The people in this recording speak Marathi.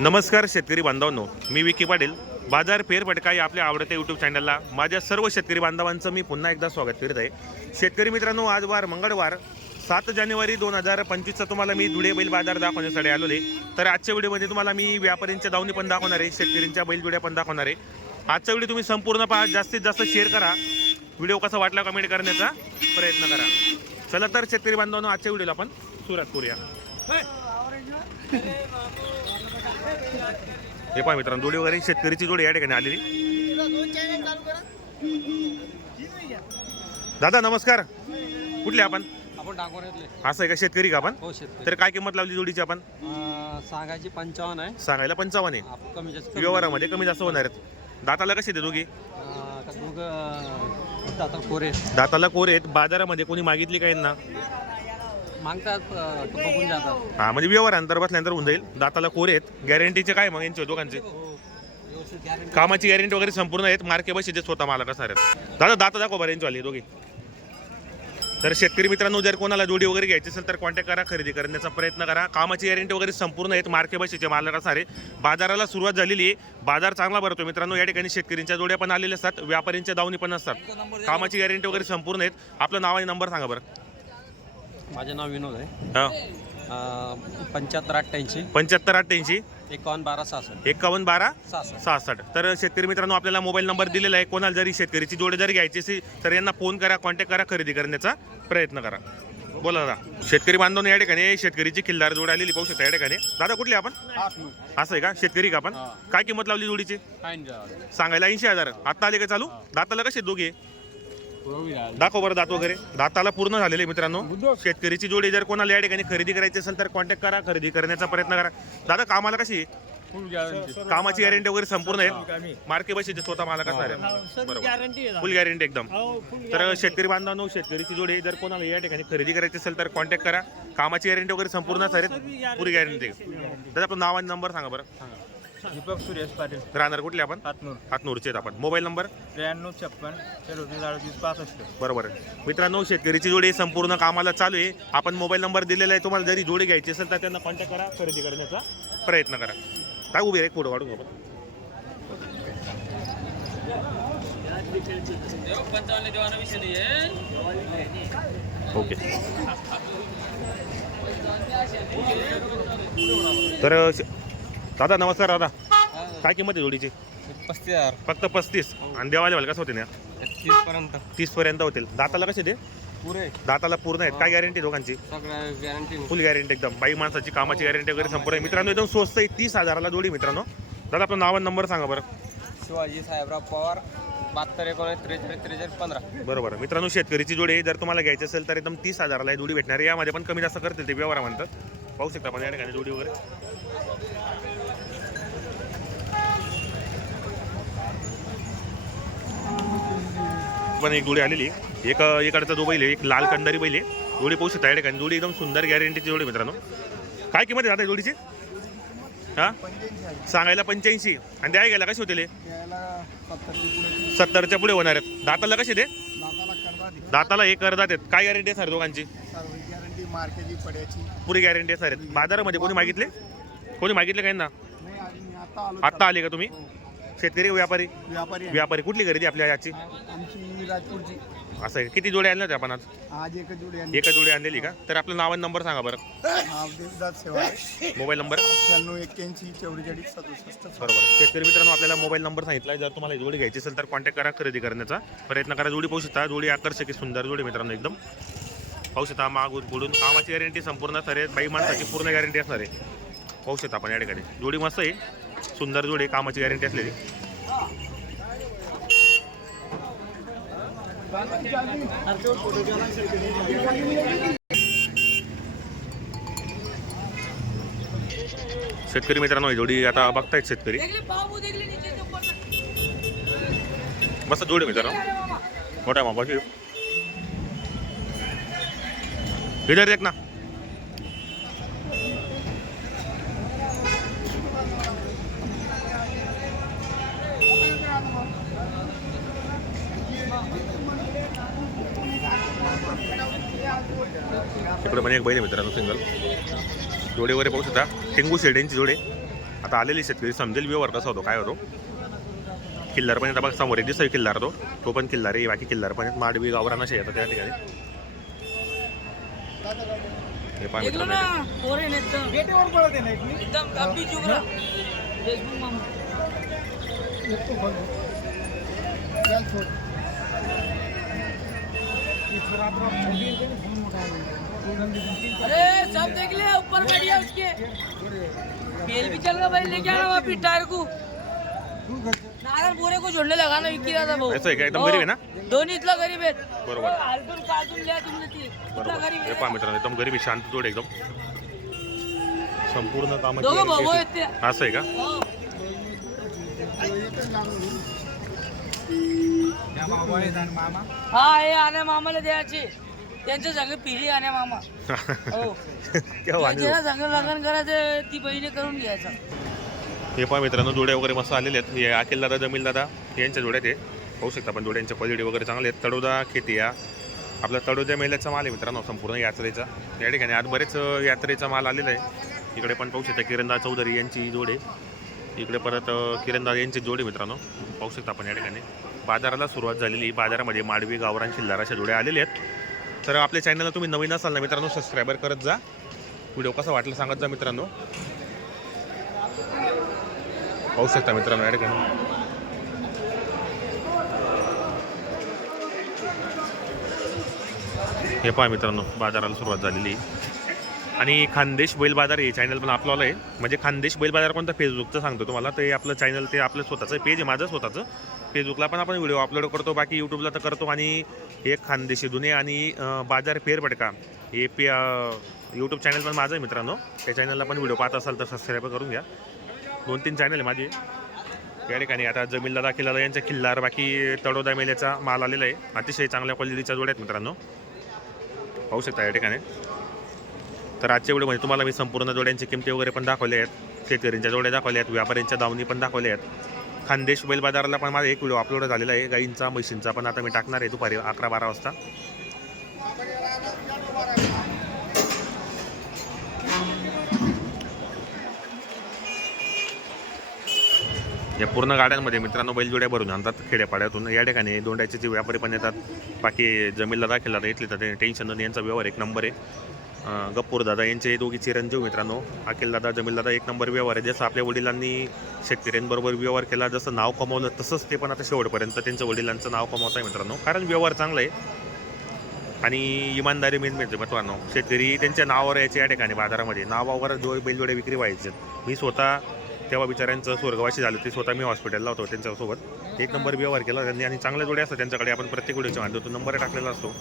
नमस्कार शेतकरी बांधवांनो मी विकी पाटील. बाजार फेरफटका या आपल्या आवडत्या यूट्यूब चॅनलला माझ्या सर्व शेतकरी बांधवांचं मी पुन्हा एकदा स्वागत करीत आहे. शेतकरी मित्रांनो आज वार मंगळवार सात जानेवारी दोन हजार पंचवीसचा तुम्हाला मी धुळे बैल बाजार दाखवण्यासाठी आलो आहे. तर आजच्या व्हिडिओमध्ये तुम्हाला मी व्यापाऱ्यांच्या दावणी पण दाखवणार आहे शेतकऱ्यांच्या बैलजुड्या पण दाखवणार आहे. आजचा व्हिडिओ तुम्ही संपूर्ण पहा जास्तीत जास्त शेअर करा. व्हिडिओ कसा वाटला कमेंट करण्याचा प्रयत्न करा. चला तर शेतकरी बांधवांनो आजच्या व्हिडिओला आपण सुरुवात करूया. हे पहा मित्रांनो जोडी वगैरे शेतकरीची जोडी या ठिकाणी आलेली. दादा नमस्कार. कुठले आपण? आपण डांगोऱ्यातले. असं आहे का? शेतकरी का आपण? हो शेतकरी. तर काय किंमत लावली जोडीची आपण? अं, सांगायची पंचावन्न आहे. सांगायला पंचावन्न आहे. आपण कमी जास्त करू. व्यवहारामध्ये कमी जास्त होणार आहेत. दाताला कसे ते दोघी? अं, का दोघं अं, आता कोरे दाताला कोरे आहेत. बाजारामध्ये कोणी मागितली का यांना? मागतात बघून जातात. हा म्हणजे व्यवहारानंतर बसल्यानंतर होऊन जाईल. दाताला कोरे आहेत. गॅरंटीचे काय मग यांचे दोघांचे? हो व्यवस्थित कामाची गॅरंटी वगैरे संपूर्ण आहेत. मार्के बशीचे स्वतः मालक असणार आहेत. दादा दाता दाखवा बरं यांची दोघी. तर शेतकरी मित्रांनो जर कोणाला जोडी वगैरे घ्यायची असेल तर कॉन्टॅक्ट करा खरेदी करण्याचा प्रयत्न करा. कामाची गॅरंटी वगैरे संपूर्ण आहेत. मार्के बशीचे मालक असणार आहे बाजाराला सुरुवात झालेली आहे. बाजार चांगला भरतो मित्रांनो. या ठिकाणी शेतकऱ्यांच्या जोड्या पण आलेल्या असतात. व्यापाऱ्यांच्या दावणी पण असतात. कामाची गॅरंटी वगैरे संपूर्ण आहेत. आपलं नाव आणि नंबर सांगा बरं. माझे नाव विनोद आहे. हां. पंच्याहत्तर अठ्ठ्याऐंशी. पंच्याहत्तर अठ्ठ्याऐंशी. एकावन्न बारा सहासष्ट. एकावन्न बारा सहासष्ट. सहासष्ट. तर शेतकरी मित्रांनो आपल्याला मोबाईल नंबर दिलेला आहे. कोणाला जरी शेतकरीची जोडी जरी घ्यायची असेल तर यांना फोन करा कॉन्टॅक्ट करा खरेदी करण्याचा प्रयत्न करा. बोला दादा. शेतकरी बांधवून या ठिकाणी शेतकरीची खिल्लार जोड आलेली. पाहू शकता या ठिकाणी. दादा कुठली आपण? असं आहे का? शेतकरी का आपण. काय किंमत लावली जोडीची? सांगायला ऐंशी हजार. आता आले का चालू? दाताला कसे दोघे? दाखव बरं दात वगैरे. दाताला पूर्ण झालेले मित्रांनो. शेतकरीची जोडी जर कोणाला या ठिकाणी खरेदी करायची असेल तर कॉन्टॅक्ट करा खरेदी करण्याचा प्रयत्न करा. दादा कामाला कशी आहे? कामाची गॅरंटी वगैरे संपूर्ण आहे? मार्के बशीचे स्वतः मालक असणार आहे. बरोबर. फुल गॅरंटी एकदम. तर शेतकरी बांधवांनो शेतकरीची जोडी जर कोणाला या ठिकाणी खरेदी करायची असेल तर कॉन्टॅक्ट करा. कामाची गॅरंटी वगैरे संपूर्ण असणार आहे पुरी गॅरंटी तर आपलं नाव आणि नंबर सांगा बरं. दीपक सुरेश पाटील. राहणार कुठले आपण? हातनूर. हातनूरचे आहेत आपण. Mobile number? त्र्याण्णव छप्पन चौतीस अडतीस पासष्ट बरोबर आहे. मित्रांनो शेतकरीची जोडी संपूर्ण कामाला चालू आहे. आपण मोबाईल नंबर दिलेला आहे. तुम्हाला जरी जोडी घ्यायची असेल तर त्यांना कॉन्टॅक्ट करा. खरेदी करण्याचा प्रयत्न करा. काय उभी आहे? फोटो काढून आपण ओके. तर दादा नमस्कार दादा. काय किंमत आहे जोडीची? पस्तीस हजार. फक्त पस्तीस. आणि देवाले वाले कसं होते ना? तीस पर्यंत. तीस पर्यंत होतील. दाताला कसे ते? पुरे. दाताला पूर्ण आहेत. काय गॅरंटी दोघांची? सगळ्या गॅरंटी फुल गॅरंटी एकदम. बाई माणसाची कामाची गॅरंटी वगैरे संपूर्ण आहे. मित्रांनो एकदम स्वस्त आहे. तीस हजाराला जोडी मित्रांनो. दादा आपलं नाव आणि नंबर सांगा बरं. शिवाजी साहेबराव पवार बहात्तर एकोणीस त्रेचाळीस त्रेचाळीस पंधरा. बरोबर. मित्रांनो शेतकरीची जोडी. जर तुम्हाला घ्यायची असेल तर एकदम तीस हजाराला ही जोडी भेटणार आहे. यामध्ये पण कमी जास्त करतील ते व्यवहार म्हणतात पाहू शकता आपण या ठिकाणी जोडी वगैरे. पण एक जोडी आलेली आहे. एक इकडचा जो बैल आहे एक लाल कंदारी बैल आहे. जोडी पाहू शकता या ठिकाणी. जोडी एकदम सुंदर गॅरंटीची जोडी आहे मित्रांनो. काय किंमत आहे दादा जोडीची? हा? सांगायला पंच्याऐंशी. आणि द्याय गेला कशी होतील हे? सत्तरच्या पुढे होणार आहेत. दाताला कसे ते दाताला एक अर्धा आहेत. काय गॅरंटी आहे सर दोघांची पुरी गॅरंटी आहे सर बाजारामध्ये कोणी मागितले? कोणी मागितले काही ना आत्ता आले का तुम्ही? शेतकरी व्यापारी? व्यापारी आहे. व्यापारी कुठली खरेदी आपल्या याची? आमची राजपूरची. असं आहे. किती जोडे आणले होते आपण आज? आज एक जोडी आणि एका जोडी आणलेली का? तर आपलं नाव आणि नंबर सांगा बरं. नाव देवदास सेवा. Mobile number? अठ्ठ्याण्णव एक्क्याऐंशी चौवेचाळीस सदुसष्ट बरोबर. शेतकरी मित्रांनो आपल्याला मोबाईल नंबर सांगितला जर तुम्हाला ही जोडी घ्यायची असेल तर कॉन्टॅक्ट करा खरेदी करण्याचा. प्रयत्न करा. जोडी पाहू शकता. जोडी आकर्षक आहे, सुंदर जोडी मित्रांनो एकदम. पाहू शकता मागून पुढून कामाची गॅरंटी संपूर्ण सर बाई माणसाची पूर्ण गॅरंटी असणार आहे. पाहू शकता आपण या ठिकाणी. जोडी मस्त आहे. सुंदर जोडी कामाची गॅरंटी असलेली. शेतकरी मित्रांनो जोडी आता बघतायत शेतकरी. मस्त जोडी मित्रांनो. मोठ्या मापाची. इधर देख ना. इकडे पण एक बैल आहे मित्रांनो सिंगल जोडी वगैरे पाहू शकता. टेंगू शेड्यांची जोडे. आता आलेली शेतकरी समजेल व्यवहार कसा होतो काय होतो. किल्लार पण आता बघ समोर एक दिसतोय किल्लार तो तो पण किल्लार आहे बाकी किल्लार पण आहेत. माडवी गावरान असे येतात त्या ठिकाणी. हे पहा मित्रांनो. आहे मामा आहे. अरे सब देख ले ऊपर बैठिया उसके। बेल भी चल गया भाई लेके आना वापी टायर को। नारायण बोरे को छोड़ने लगा ना विक्की दादा भाऊ असं आहे का? एकदम गरीब आहे ना? दोन्ही इथला गरीब आहेत बरोबर. अल्टून कार्टून लिहा तुमने ती इथला बरोबर। गरीब हे। आहे पहा मित्रांनो एकदम गरीबी शांत जोड एकदम। संपूर्ण दोघं भाऊ आहेत कामाची ते. असं आहे का? हो. हा हे आण्या मामाला द्यायचे. त्यांच्या सगळे पिढी आण्या मामा. हो. केव्हा वाणी ज्याला लग्न करायचं ती बहिणी करून घ्यायचा. हे पहा मित्रांनो जोड्या वगैरे मस्त आलेले आहेत. हे अखिल दादा जमील दादा यांच्या जोड्यात आहे पाहू शकता आपण जोड्यांच्या क्वालिटी वगैरे चांगले आहेत. तडोदा खेती या आपला तडोदा मेल्याचा माल आहे मित्रांनो संपूर्ण यात्रेचा. या ठिकाणी आज बरेच यात्रेचा माल आलेला आहे. इकडे पण पाहू शकता किरणदा चौधरी यांची जोड. इकडे परत किरणदा यांची जोड मित्रांनो. पाहू शकता आपण या ठिकाणी. बाजाराला सुरुवात झालेली. बाजारामध्ये माडवी गावरान शिल्लार अशा जोड्या आलेल्या आहेत. तर आपल्या चॅनलला तुम्ही नवीन असाल ना मित्रांनो सबस्क्रायबर करत जा. व्हिडिओ कसा वाटला सांगत जा मित्रांनो. पाहू शकता मित्रांनो या ठिकाणी. हे पहा मित्रांनो बाजाराला सुरुवात झालेली. आणि खानदेश बैल बाजार हे चॅनल पण आपलं आहे. म्हणजे खानदेश बैल बाजार कोणता? फेसबुकचं सांगतो तुम्हाला. ते आपलं चॅनल ते आपलं स्वतःचं पेज आहे माझं स्वतःचं. फेसबुकला पण आपण व्हिडिओ अपलोड करतो बाकी यूट्यूबला तर करतो. आणि हे खानदेशी दुने आणि बाजार फेरपटका हे पी यूट्यूब चॅनल पण माझं आहे मित्रांनो. त्या चॅनलला पण व्हिडिओ पाहत असाल तर सबस्क्राईब करून घ्या. दोन तीन चॅनल आहे माझे. या ठिकाणी आता जमीनला दाखिला यांचा किल्लार बाकी तडोदा मेल्याचा माल आलेला आहे. अतिशय चांगल्या क्वालिटीच्या जोड्या आहेत मित्रांनो. पाहू शकता या ठिकाणी. तर आजच्या व्हिडिओमध्ये तुम्हाला मी संपूर्ण जोड्यांची किमती वगैरे पण दाखवल्या आहेत. शेतकऱ्यांच्या जोड्या दाखवल्या आहेत. व्यापाऱ्यांच्या दावणी पण दाखवल्या आहेत. खानदेश बैल बाजाराला पण माझा एक व्हिडिओ अपलोड झालेला आहे. गाईंचा म्हशींचा पण आता मी टाकणार आहे दुपारी अकरा बारा वाजता. या पूर्ण गाड्यांमध्ये मित्रांनो बैलजोड्या भरून आणतात खेड्यापाड्यातून. या ठिकाणी दोंड्याचे जे व्यापारी पण येतात. बाकी जमीनला दाखल इथले तर टेन्शन नाही यांचा व्यवहार एक नंबर आहे. गप्पूर दादा यांचे दोघी चिरंजीव मित्रांनो. अखिल दादा जमील दादा एक नंबर व्यवहार आहे. जसं आपल्या वडिलांनी शेतकऱ्यांबरोबर व्यवहार केला जसं नाव कमावलं तसंच ते पण आता शेवटपर्यंत त्यांच्या वडिलांचं नाव कमावत आहे मित्रांनो. कारण व्यवहार चांगला आहे. आणि इमानदारी मेन म्हणजे मित्रांनो शेतकरी त्यांच्या नावावर यायचे या ठिकाणी बाजारामध्ये. नावावर जो बैलजोडे विक्री व्हायचे. मी स्वतः तेव्हा बिचाऱ्यांचं स्वर्गवासी झालं ते स्वतः मी हॉस्पिटलला होतो त्यांच्यासोबत. एक नंबर व्यवहार केला. त्यांनी आणि चांगल्या जोड्या असतात त्यांच्याकडे. आपण प्रत्येक व्हिडिओच्या माध्यमातून नंबर टाकलेला असतो.